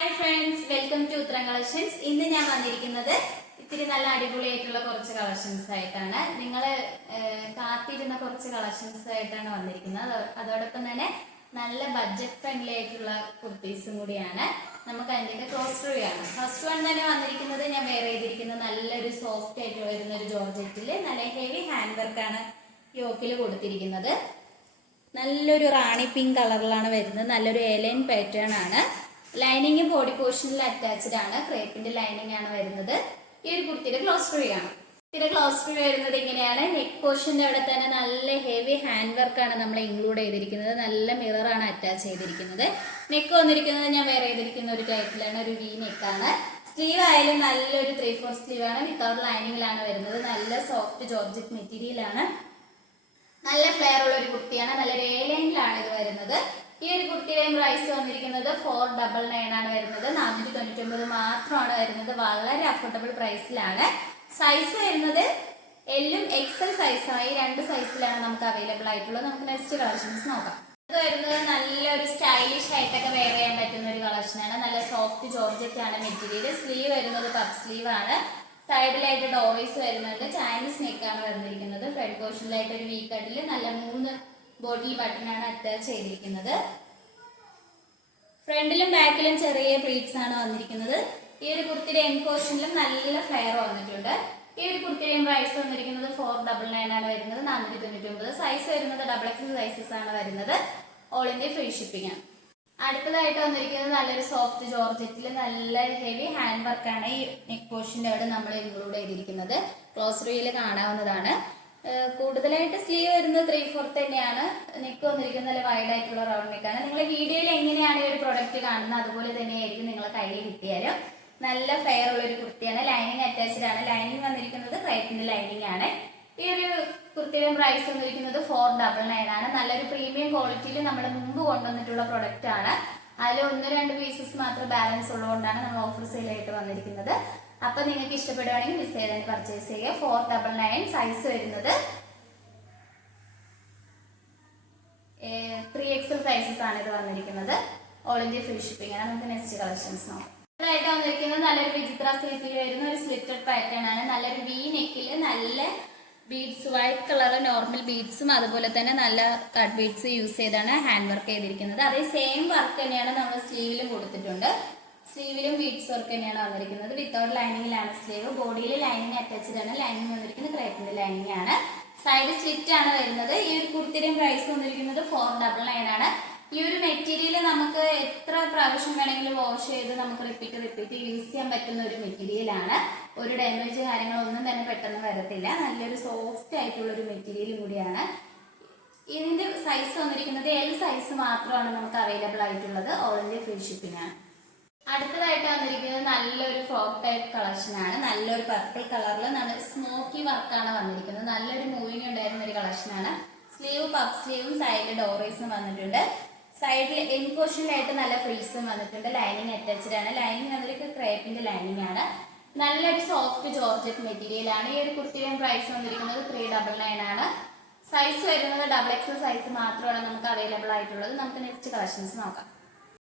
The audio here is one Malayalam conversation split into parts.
Hi friends, welcome to Uttara Collections. ഇന്ന് ഞാൻ വന്നിരിക്കുന്നത് ഇത്തിരി നല്ല അടിപൊളിയായിട്ടുള്ള കുറച്ച് കളക്ഷൻസ് ആയിട്ടാണ്. നിങ്ങൾ കാത്തിരുന്ന കുറച്ച് കളക്ഷൻസ് ആയിട്ടാണ് വന്നിരിക്കുന്നത്. അതോടൊപ്പം തന്നെ നല്ല ബഡ്ജറ്റ് ഫ്രണ്ട്ലി ആയിട്ടുള്ള കുർത്തീസും കൂടിയാണ്. നമുക്ക് അതിന്റെ ക്ലോസ് റിവ്യൂ ആണ്. ഫസ്റ്റ് വൺ തന്നെ വന്നിരിക്കുന്നത് ഞാൻ വെയർ ചെയ്തിരിക്കുന്നത് നല്ലൊരു സോഫ്റ്റ് ആയിട്ട് വരുന്ന ഒരു ജോർജറ്റിൽ നല്ല ഹെവി ഹാൻഡ് വർക്കാണ് യോക്കിൽ കൊടുത്തിരിക്കുന്നത്. നല്ലൊരു റാണി പിങ്ക് കളറിലാണ് വരുന്നത്. നല്ലൊരു എലൈൻ പാറ്റേൺ ആണ്. ലൈനിങ് ബോഡി പോർഷനിൽ അറ്റാച്ച്ഡ് ആണ്. ക്രേപ്പിന്റെ ലൈനിങ് ആണ് വരുന്നത്. ഈ ഒരു കുർത്തിയുടെ ക്ലോസ് റിവ്യൂ ആണ്. കുർത്തിയുടെ ക്ലോസ് റിവ്യൂ വരുന്നത് ഇങ്ങനെയാണ്. നെക്ക് പോർഷന്റെ അവിടെ തന്നെ നല്ല ഹെവി ഹാൻഡ് വർക്കാണ് നമ്മൾ ഇൻക്ലൂഡ് ചെയ്തിരിക്കുന്നത്. നല്ല മിററാണ് അറ്റാച്ച് ചെയ്തിരിക്കുന്നത്. നെക്ക് വന്നിരിക്കുന്നത് ഞാൻ വെയർ ചെയ്തിരിക്കുന്ന ഒരു ടൈപ്പിലാണ്, ഒരു വി നെക്കാണ്. സ്ലീവ് ആയാലും നല്ലൊരു 3/4 സ്ലീവ് ആണ്. വിത്തൗട്ട് ലൈനിങ്ങിലാണ് വരുന്നത്. നല്ല സോഫ്റ്റ് ജോർജറ്റ് മെറ്റീരിയൽ ആണ്. നല്ല ഫ്ലെയർ ഉള്ള ഒരു കുർത്തിയാണ്. നല്ലൊരു ഏലൈനിലാണ് ഇത് വരുന്നത്. ഈ ഒരു കുർത്തിയുടെയും പ്രൈസ് വന്നിരിക്കുന്നത് 499 ആണ് വരുന്നത്. 499 മാത്രമാണ് വരുന്നത്. വളരെ അഫോർഡബിൾ പ്രൈസിലാണ്. സൈസ് വരുന്നത് എല്ലും എക്സൽ സൈസായി 2 സൈസിലാണ് നമുക്ക് അവൈലബിൾ ആയിട്ടുള്ളത്. നമുക്ക് നെക്സ്റ്റ് കളക്ഷൻസ് നോക്കാം. ഇത് വരുന്നത് നല്ലൊരു സ്റ്റൈലിഷ് ആയിട്ടൊക്കെ വെയർ ചെയ്യാൻ പറ്റുന്ന ഒരു കളക്ഷനാണ്. നല്ല സോഫ്റ്റ് ജോർജറ്റ് ആണ് മെറ്റീരിയൽ. സ്ലീവ് വരുന്നത് പഫ് സ്ലീവ് ആണ്. സൈഡിലായിട്ട് ഡോറീസ് വരുന്നുണ്ട്. ചൈനീസ് നെക്കാണ് വന്നിരിക്കുന്നത്. ഫ്രണ്ട് പോർഷനിലായിട്ട് ഒരു വി കട്ടിൽ നല്ല 3 ബോട്ടിൽ ബട്ടണാണ് അറ്റാച്ച് ചെയ്തിരിക്കുന്നത്. ഫ്രണ്ടിലും ബാക്കിലും ചെറിയ പ്ലീറ്റ്സ് ആണ് വന്നിരിക്കുന്നത്. ഈ ഒരു കുർത്തിയുടെ എം പോർഷനിലും നല്ല ഫ്ലെയർ വന്നിട്ടുണ്ട്. ഈ ഒരു കുർത്തിയുടെയും പ്രൈസ് വന്നിരിക്കുന്നത് 499 ആണ് വരുന്നത്. 499. സൈസ് വരുന്നത് XXL സൈസസ് ആണ് വരുന്നത്. ഓൾ ഇന്ത്യ ഫ്രീ ഷിപ്പിംഗ് ആണ്. അടുത്തതായിട്ട് വന്നിരിക്കുന്നത് നല്ലൊരു സോഫ്റ്റ് ജോർജറ്റിൽ നല്ല ഹെവി ഹാൻഡ് വർക്കാണ് ഈ നെക്ക് പോർഷന്റെ അവിടെ നമ്മൾ ഇൻക്ലൂഡ് ചെയ്തിരിക്കുന്നത്. ക്ലോസ് റിവ്യൂവിൽ കാണാവുന്നതാണ്. കൂടുതലായിട്ട് സ്ലീവ് വരുന്നത് 3/4 തന്നെയാണ്. നെക്ക് വന്നിരിക്കുന്നത് നല്ല വൈഡ് ആയിട്ടുള്ള റൗണ്ട് നെക്കാണ്. നിങ്ങൾ വീഡിയോയിൽ എങ്ങനെയാണ് ഈ ഒരു പ്രൊഡക്റ്റ് കാണുന്നത് അതുപോലെ തന്നെയായിരിക്കും നിങ്ങളെ കയ്യിൽ കിട്ടിയാലും. നല്ല ഫെയർ ഉള്ള ഒരു കുർത്തിയാണ്. ലൈനിങ് അറ്റാച്ച്ഡ് ആണ്. ലൈനിങ് വന്നിരിക്കുന്നത് ക്രേപ്പിന്റെ ലൈനിങ് ആണ്. ഈ ഒരു കുർത്തിയുടെ പ്രൈസ് വന്നിരിക്കുന്നത് 499 ആണ്. നല്ലൊരു പ്രീമിയം ക്വാളിറ്റിയിൽ നമ്മൾ മുമ്പ് കൊണ്ടുവന്നിട്ടുള്ള പ്രൊഡക്റ്റ് ആണ്. അതിൽ 1-2 പീസസ് മാത്രം ബാലൻസ് ഉള്ളതുകൊണ്ടാണ് നമ്മൾ ഓഫർ സെയിലായിട്ട് വന്നിരിക്കുന്നത്. അപ്പൊ നിങ്ങൾക്ക് ഇഷ്ടപ്പെടുകയാണെങ്കിൽ മിസ് ചെയ്താൽ പർച്ചേസ് ചെയ്യുക. 499. സൈസ് വരുന്നത് 3XL സൈസസ് ആണ് ഇത് വന്നിരിക്കുന്നത്. ഓൾ ഇന്ത്യ ഫ്രീ ഷിപ്പിംഗ് ആണ്. നമുക്ക് നെക്സ്റ്റ് കളക്ഷൻസ് നോക്കാം. ായിട്ട് വന്നിരിക്കുന്നത് നല്ലൊരു വിചിത്ര സിൽക്കിൽ വരുന്ന ഒരു സ്ലിറ്റഡ് പാറ്റേൺ ആണ്. നല്ലൊരു വി നെക്കിൽ നല്ല ബീഡ്സ്, വൈറ്റ് കളർ നോർമൽ ബീഡ്സും അതുപോലെ തന്നെ നല്ല കട്ട് ബീഡ്സ് യൂസ് ചെയ്താണ് ഹാൻഡ് വർക്ക് ചെയ്തിരിക്കുന്നത്. അതേ സെയിം വർക്ക് തന്നെയാണ് നമ്മൾ സ്ലീവിലും കൊടുത്തിട്ടുണ്ട്. സ്ലീവിലും ബീഡ്സ് വർക്ക് തന്നെയാണ് വന്നിരിക്കുന്നത്. വിത്തൗട്ട് ലൈനിങ്ങിലാണ് സ്ലീവ്. ബോഡിയിൽ ലൈനിങ് അറ്റാച്ച്ഡ് ആണ്. ലൈനിങ് വന്നിരിക്കുന്നത് ക്രേപ്പിന്റെ ലൈനിങ് ആണ്. സൈഡ് സ്ലിറ്റ് ആണ് വരുന്നത്. ഈ ഒരു കുർത്തിയുടെയും പ്രൈസ് വന്നിരിക്കുന്നത് 499 ആണ്. ഈ ഒരു മെറ്റീരിയൽ നമുക്ക് എത്ര പ്രാവശ്യം വേണമെങ്കിലും വാഷ് ചെയ്ത് നമുക്ക് റിപ്പീറ്റ് യൂസ് ചെയ്യാൻ പറ്റുന്ന ഒരു മെറ്റീരിയൽ ആണ്. ഒരു ഡാമേജ് കാര്യങ്ങളൊന്നും തന്നെ പെട്ടെന്ന് വരത്തില്ല. നല്ലൊരു സോഫ്റ്റ് ആയിട്ടുള്ള ഒരു മെറ്റീരിയലും കൂടിയാണ്. ഇതിന്റെ സൈസ് വന്നിരിക്കുന്നത് L സൈസ് മാത്രമാണ് നമുക്ക് അവൈലബിൾ ആയിട്ടുള്ളത്. ഓൾ ഇന്ത്യ ഫ്രീ ഷിപ്പിംഗ് ആണ്. അടുത്തതായിട്ട് വന്നിരിക്കുന്നത് നല്ലൊരു ഫ്രോക്ക് ടൈപ്പ് കളക്ഷൻ ആണ്. നല്ലൊരു പർപ്പിൾ കളറിൽ നല്ല സ്മോക്കി വർക്കാണ് വന്നിരിക്കുന്നത്. നല്ലൊരു മൂവിങ് ഉണ്ടായിരുന്ന ഒരു കളക്ഷൻ ആണ്. സ്ലീവ് പഫ് സ്ലീവും സൈഡിൽ ഡോറീസും വന്നിട്ടുണ്ട്. സൈഡിൽ എൻ പോർഷനിലായിട്ട് നല്ല ഫ്രിൽസും വന്നിട്ടുണ്ട്. ലൈനിങ് അറ്റാച്ച്ഡ് ആണ്. ലൈനിങ് വന്നിരിക്കുന്നത് ക്രേപ്പിന്റെ ലൈനിങ് ആണ്. നല്ലൊരു സോഫ്റ്റ് ജോർജറ്റ് മെറ്റീരിയൽ ആണ്. ഈ ഒരു കുർത്തിയുടെ പ്രൈസ് വന്നിരിക്കുന്നത് 399 ആണ്. സൈസ് വരുന്നത് XXL സൈസ് മാത്രമാണ് നമുക്ക് അവൈലബിൾ ആയിട്ടുള്ളത്. നമുക്ക് നെക്സ്റ്റ് കളക്ഷൻസ് നോക്കാം.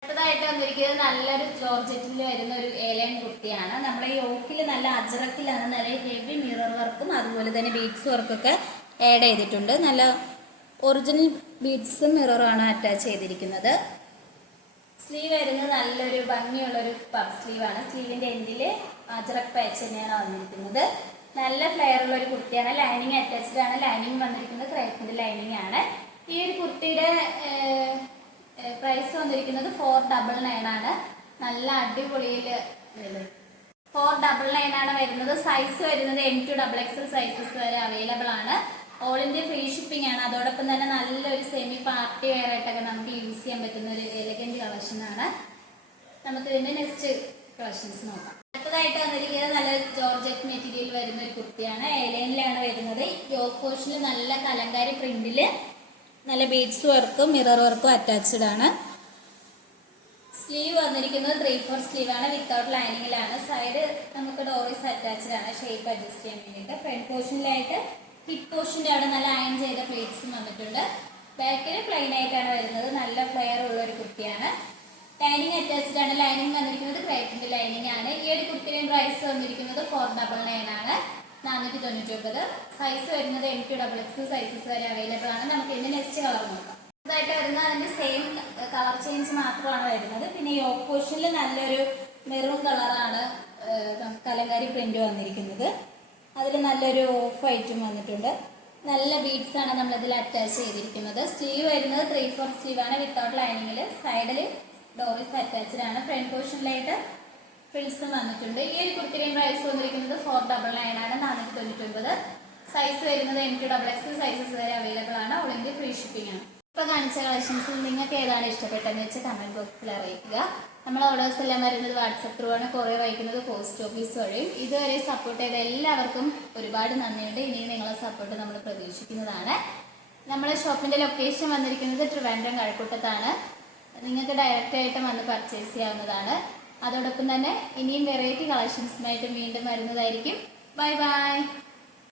അടുത്തതായിട്ട് വന്നിരിക്കുന്നത് നല്ലൊരു ജോർജറ്റിൽ വരുന്ന ഒരു ഏലൈൻ കുർത്തിയാണ്. നമ്മുടെ യോക്കിൽ നല്ല അജറക്കിലാണ് നല്ല ഹെവി മിറർ വർക്കും അതുപോലെ തന്നെ ബീഡ്സ് വർക്കൊക്കെ ആഡ് ചെയ്തിട്ടുണ്ട്. നല്ല ഒറിജിനൽ ബീഡ്സും മിററാണ് അറ്റാച്ച് ചെയ്തിരിക്കുന്നത്. സ്ലീവ് വരുന്നത് നല്ലൊരു ഭംഗിയുള്ളൊരു പഫ് സ്ലീവ് ആണ്. സ്ലീവിന്റെ എൻഡിൽ അജറക് പാച്ച് തന്നെയാണ് വന്നിരിക്കുന്നത്. നല്ല ഫ്ലെയർ ഉള്ള ഒരു കുർത്തിയാണ്. ലൈനിങ് അറ്റാച്ച്ഡ് ആണ്. ലൈനിങ് വന്നിരിക്കുന്നത് ക്രേപ്പിന്റെ ലൈനിങ് ആണ്. ഈ ഒരു കുർത്തിയുടെ പ്രൈസ് വന്നിരിക്കുന്നത് 499 ആണ്. നല്ല അടിപൊളിയിൽ 499 ആണ് വരുന്നത്. സൈസ് വരുന്നത് M to XXL സൈസസ് വരെ അവൈലബിൾ ആണ്. ഓൾ ഇന്ത്യ ഫ്രീ ഷിപ്പിംഗ് ആണ്. അതോടൊപ്പം തന്നെ നല്ലൊരു സെമി പാർട്ടി വെയർ ആയിട്ടൊക്കെ നമുക്ക് യൂസ് ചെയ്യാൻ പറ്റുന്ന ഒരു എലഗന്റ് കളക്ഷൻ ആണ്. നമുക്ക് ഇതിന്റെ നെക്സ്റ്റ് കളക്ഷൻസ് നോക്കാം. അടുത്തതായിട്ട് വന്നിരിക്കുന്നത് നല്ല ജോർജറ്റ് മെറ്റീരിയൽ വരുന്ന ഒരു കുർത്തിയാണ്. എലൈനിലാണ് വരുന്നത്. യോക്ക് പോർഷനിൽ നല്ല കലങ്കാരി പ്രിന്റില് നല്ല ബീഡ്സ് വർക്കും മിറർ വർക്കും അറ്റാച്ച്ഡ് ആണ്. സ്ലീവ് വന്നിരിക്കുന്നത് 3/4 സ്ലീവ് ആണ്. വിത്തൗട്ട് ലൈനിങ്ങിലാണ്. സൈഡ് നമുക്ക് ഡോറീസ് അറ്റാച്ച്ഡ് ആണ് ഷേപ്പ് അഡ്ജസ്റ്റ് ചെയ്യാൻ വേണ്ടിയിട്ട്. ഫ്രണ്ട് പോർഷനിലായിട്ട് ഹിപ്പ് പോർഷന്റെ അവിടെ നല്ല അയൺ ചെയ്ത പ്ലേറ്റ്സും വന്നിട്ടുണ്ട്. ബാക്കിൽ പ്ലെയിൻ ആയിട്ടാണ് വരുന്നത്. നല്ല ഫ്ലെയർ ഉള്ള ഒരു കുർത്തിയാണ്. ലൈനിങ് അറ്റാച്ച്ഡ് ആണ്. ലൈനിങ് വന്നിരിക്കുന്നത് ക്രേപ്പിന്റെ ലൈനിങ് ആണ്. ഈ ഒരു കുർത്തിയുടെ പ്രൈസ് വന്നിരിക്കുന്നത് 499 ആണ്, 499. സൈസ് വരുന്നത് MQXX സൈസസ് വരെ അവൈലബിൾ ആണ്. നമുക്ക് ഇതിന്റെ നെക്സ്റ്റ് കളർ നോക്കാം. ഇതായിട്ട് വരുന്നത് അതിന്റെ സെയിം കളർ ചേഞ്ച് മാത്രമാണ് വരുന്നത്. പിന്നെ ഈ ഓപ്പോഷനിൽ നല്ലൊരു മെറൂൺ കളറാണ് കലങ്കാരി പ്രിന്റ് വന്നിരിക്കുന്നത്. അതിൽ നല്ലൊരു ഓഫ് വൈറ്റും വന്നിട്ടുണ്ട്. നല്ല ബീഡ്സ് ആണ് നമ്മളിതിൽ അറ്റാച്ച് ചെയ്തിരിക്കുന്നത്. സ്ലീവ് വരുന്നത് 3/4 സ്ലീവ് ആണ് വിത്തൗട്ട് ലൈനിങ്ങിൽ. സൈഡിൽ ഡോറീസ് അറ്റാച്ച്ഡ് ആണ്. ഫ്രണ്ട് പോർഷനിലായിട്ട് ഫ്രിൽസും വന്നിട്ടുണ്ട്. ഈ ഒരു കുർത്തിയുടെയും പ്രൈസ് വന്നിരിക്കുന്നത് 499 ആണ്, 499. സൈസ് വരുന്നത് MQXX സൈസസ് വരെ അവൈലബിൾ ആണ്. ഓൾ ഇന്ത്യ ഫ്രീ ഷിപ്പിംഗ് ആണ്. ഇപ്പോൾ കാണിച്ച കളക്ഷൻസിൽ നിങ്ങൾക്ക് ഏതാണ് ഇഷ്ടപ്പെട്ടതെന്ന് വെച്ച് കമന്റ് ബോക്സിൽ അറിയിക്കുക. നമ്മൾ ഓർഡേഴ്സ് എല്ലാം വരുന്നത് വാട്സപ്പ് ത്രൂ ആണ്. കൊറിയർ അയക്കുന്നത് പോസ്റ്റ് ഓഫീസ് വഴിയും. ഇതുവരെ സപ്പോർട്ട് ചെയ്ത എല്ലാവർക്കും ഒരുപാട് നന്ദിയുണ്ട്. ഇനിയും നിങ്ങളെ സപ്പോർട്ട് നമ്മൾ പ്രതീക്ഷിക്കുന്നതാണ്. നമ്മുടെ ഷോപ്പിന്റെ ലൊക്കേഷൻ വന്നിരിക്കുന്നത് ട്രിവാൻഡ്രം കഴക്കൂട്ടത്താണ്. നിങ്ങൾക്ക് ഡയറക്റ്റ് ആയിട്ട് വന്ന് പർച്ചേസ് ചെയ്യാവുന്നതാണ്. അതോടൊപ്പം തന്നെ ഇനിയും വെറൈറ്റി കളക്ഷൻസിനായിട്ട് വീണ്ടും വരുന്നതായിരിക്കും. Bye bye.